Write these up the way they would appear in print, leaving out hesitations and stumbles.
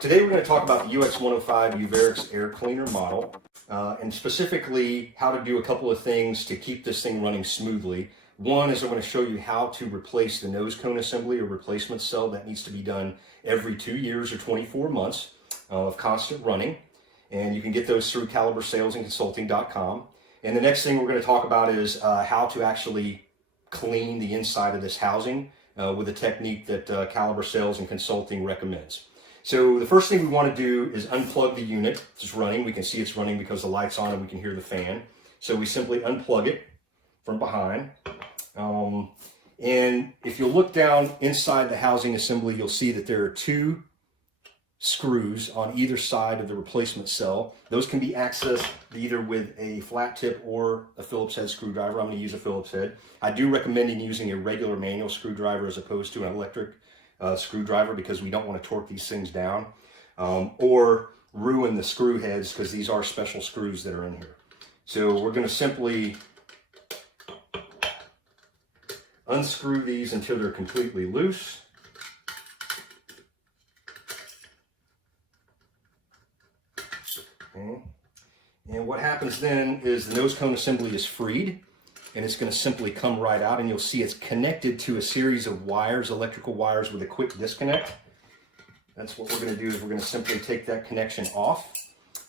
Today we're going to talk about the Ux105 UVAIRx air cleaner model, and specifically how to do a couple of things to keep this thing running smoothly. One is I'm going to show you how to replace the nose cone assembly or replacement cell. That needs to be done every 2 years or 24 months of constant running, and you can get those through calibersalesandconsulting.com. And the next thing we're going to talk about is how to actually clean the inside of this housing with a technique that Caliber Sales and Consulting recommends. So the first thing we want to do is unplug the unit. It's running. We can see it's running because the light's on and we can hear the fan. So we simply unplug it from behind. And if you look down inside the housing assembly, you'll see that there are two screws on either side of the replacement cell. Those can be accessed either with a flat tip or a Phillips head screwdriver. I'm going to use a Phillips head. I do recommend using a regular manual screwdriver as opposed to an electric screwdriver, because we don't want to torque these things down or ruin the screw heads, because these are special screws that are in here. So we're going to simply unscrew these until they're completely loose. Okay. And what happens then is the nose cone assembly is freed, and it's going to simply come right out, and you'll see it's connected to a series of wires, electrical wires, with a quick disconnect. That's what we're going to do, is we're going to simply take that connection off.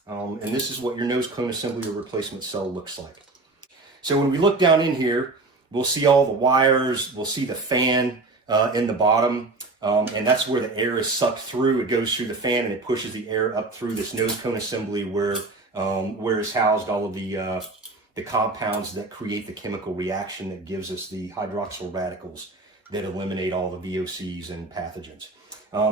And this is what your nose cone assembly or replacement cell looks like. So when we look down in here, we'll see all the wires, we'll see the fan in the bottom, and that's where the air is sucked through. It goes through the fan and it pushes the air up through this nose cone assembly where is housed all of the compounds that create the chemical reaction that gives us the hydroxyl radicals that eliminate all the VOCs and pathogens.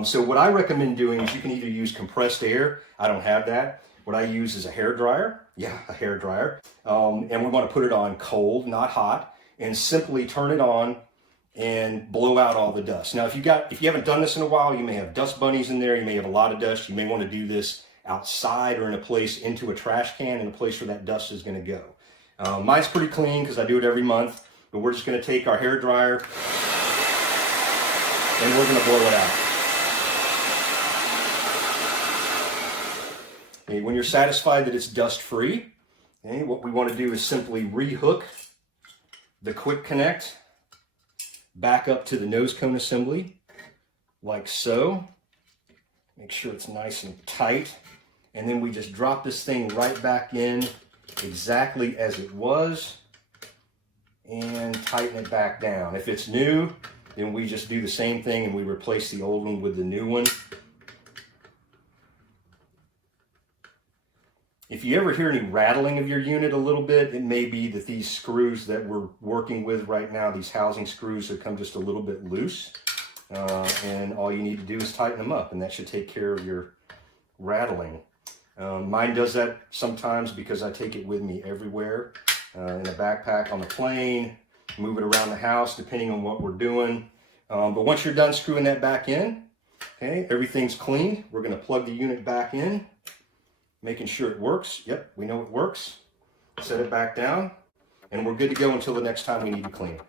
So what I recommend doing is you can either use compressed air. I don't have that. What I use is a hair dryer. Yeah, a hair dryer. And we want to put it on cold, not hot, and simply turn it on and blow out all the dust. Now, if you haven't done this in a while, you may have dust bunnies in there. You may have a lot of dust. You may want to do this outside or in a place, into a trash can, in a place where that dust is going to go. Mine's pretty clean because I do it every month, but we're just going to take our hair dryer and we're going to blow it out. Okay, when you're satisfied that it's dust free, okay, what we want to do is simply rehook the quick connect back up to the nose cone assembly, like so. Make sure it's nice and tight, and then we just drop this thing right back in exactly as it was and tighten it back down. If it's new, then we just do the same thing and we replace the old one with the new one. If you ever hear any rattling of your unit a little bit, it may be that these screws that we're working with right now, these housing screws, have come just a little bit loose, and all you need to do is tighten them up, and that should take care of your rattling. Mine does that sometimes because I take it with me everywhere, in a backpack, on the plane, move it around the house depending on what we're doing. But once you're done screwing that back in, okay, everything's cleaned. We're going to plug the unit back in, making sure it works. Yep, we know it works. Set it back down, and we're good to go until the next time we need to clean it.